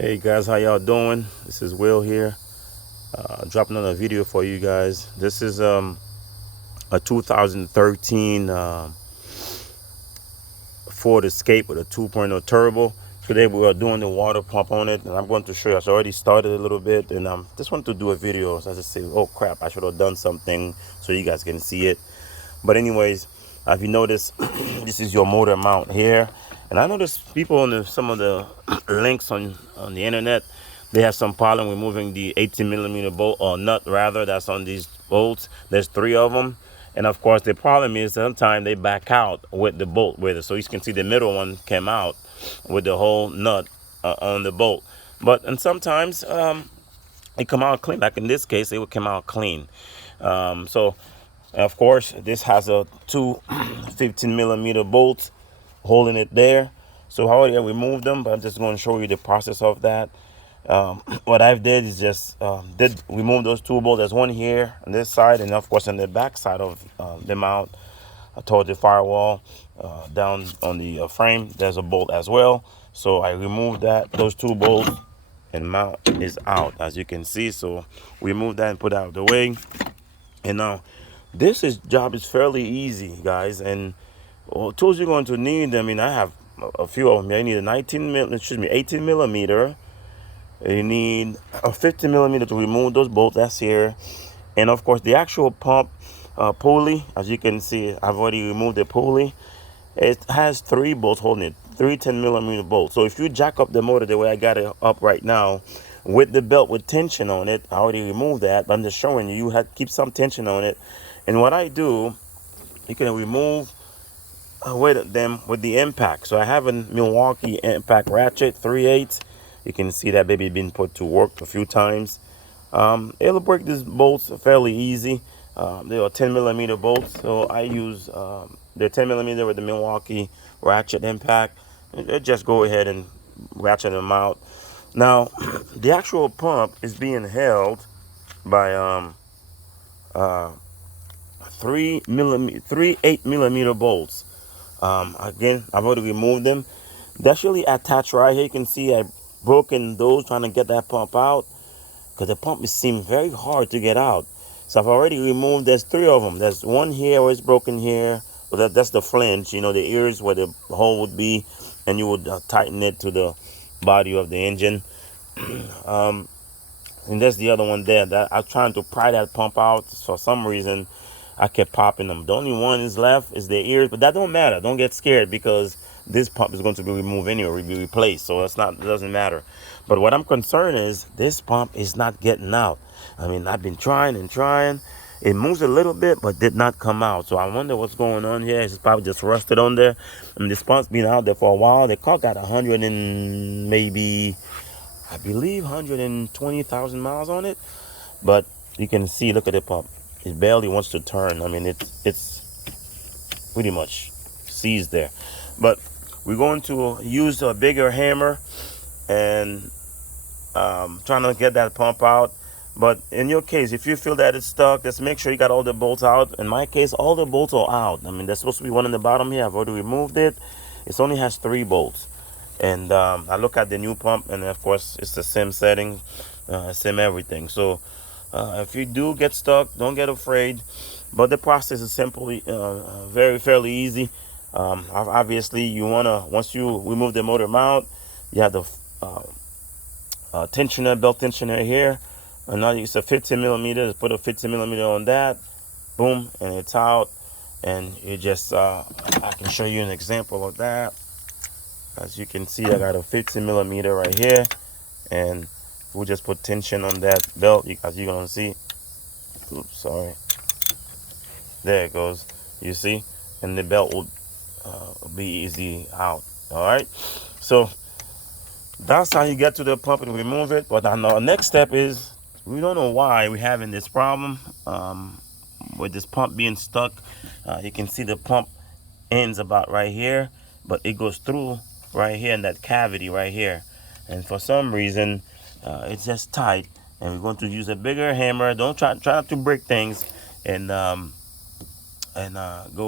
Hey guys, how y'all doing? This is Will here, dropping another video for you guys. This is a 2013 Ford Escape with a 2.0 turbo. Today we are doing the water pump on it, and I'm going to show you. I already started a little bit, and just wanted to do a video. So I just say, oh crap, I should have done something so you guys can see it. But anyways, if you notice, this is your motor mount here. And I noticed people on some of the links on the internet, they have some problem removing the 18 millimeter bolt or nut rather that's on these bolts. There's three of them. And of course, the problem is sometimes they back out with the bolt with it. So you can see the middle one came out with the whole nut on the bolt. And sometimes it come out clean. Like in this case, it would come out clean. So of course, this has a two 15 millimeter bolts holding it there. So I already removed them, but I'm just going to show you the process of that. What I've did is just did remove those two bolts. There's one here on this side, and of course on the back side of the mount towards the firewall, down on the frame, there's a bolt as well. So I removed those two bolts, and mount is out, as you can see. So we moved that and put it out of the way. And now job is fairly easy, guys. And tools you're going to need, I mean, I have a few of them. You need a 18 millimeter. You need a 50 millimeter to remove those bolts. That's here. And of course, the actual pump pulley, as you can see, I've already removed the pulley. It has three bolts holding it, three 10 millimeter bolts. So if you jack up the motor the way I got it up right now, with the belt with tension on it, I already removed that, but I'm just showing you, you have to keep some tension on it. And what I do, you can remove with them with the impact. So I have a Milwaukee impact ratchet 3/8. You can see that baby been put to work a few times. It'll break these bolts fairly easy. They are 10 millimeter bolts, so I use the 10 millimeter with the Milwaukee ratchet impact. Just go ahead and ratchet them out. Now, the actual pump is being held by uh, three 8 millimeter bolts. Again, I've already removed them. That's really attached right here. You can see I've broken those trying to get that pump out, because the pump seems very hard to get out. So I've already removed, there's three of them. There's one here where it's broken here. Well, that's the flange, you know, the ears where the hole would be, and you would tighten it to the body of the engine. And that's the other one there. That I'm trying to pry that pump out. For some reason, I kept popping them. The only one is left is the ears, but that don't matter. Don't get scared, because this pump is going to be removed anyway, be replaced. So it doesn't matter. But what I'm concerned is this pump is not getting out. I mean, I've been trying and trying. It moves a little bit, but did not come out. So I wonder what's going on here. It's probably just rusted on there. I mean, this pump's been out there for a while. The car got 100 and maybe, I believe, 120,000 miles on it. But you can see, look at the pump. It barely wants to turn. I mean, it's pretty much seized there. But we're going to use a bigger hammer and trying to get that pump out. But in your case, if you feel that it's stuck, just make sure you got all the bolts out. In my case, all the bolts are out. I mean, there's supposed to be one in the bottom here. I've already removed it. It only has three bolts. And I look at the new pump, and of course, it's the same setting, same everything. So if you do get stuck, don't get afraid. But the process is simply fairly easy. Obviously, you wanna, once you remove the motor mount, you have the tensioner, belt tensioner here. And now it's a 15 millimeter. Put a 15 millimeter on that. Boom, and it's out. And you just, I can show you an example of that. As you can see, I got a 15 millimeter right here, and we'll just put tension on that belt. As you're gonna see, oops, sorry. There it goes. You see, and the belt will be easy out. All right. So that's how you get to the pump and remove it. But our next step is, we don't know why we're having this problem with this pump being stuck. You can see the pump ends about right here, but it goes through right here in that cavity right here, and for some reason it's just tight. And we're going to use a bigger hammer. Don't try not to break things, and go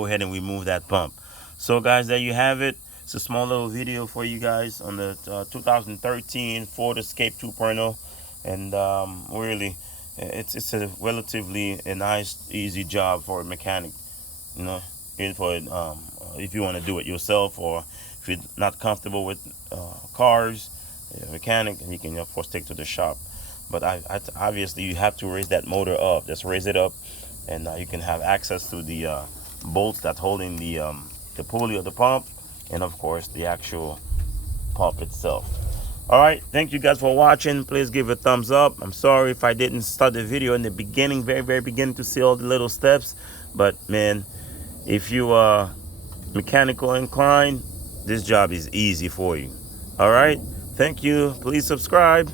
ahead and remove that pump. So guys, there you have it. It's a small little video for you guys on the 2013 Ford Escape 2.0, and really, it's a relatively a nice, easy job for a mechanic. You know, even for if you want to do it yourself, or if you're not comfortable with cars, a mechanic, and you can of course take to the shop. But obviously you have to raise that motor up. Just raise it up, and you can have access to the bolts that's holding the pulley of the pump, and of course the actual pump itself. All right, thank you guys for watching. Please give a thumbs up. I'm sorry if I didn't start the video in the beginning, very beginning, to see all the little steps, but man, if you are mechanical inclined, this job is easy for you. All right, thank you. Please subscribe.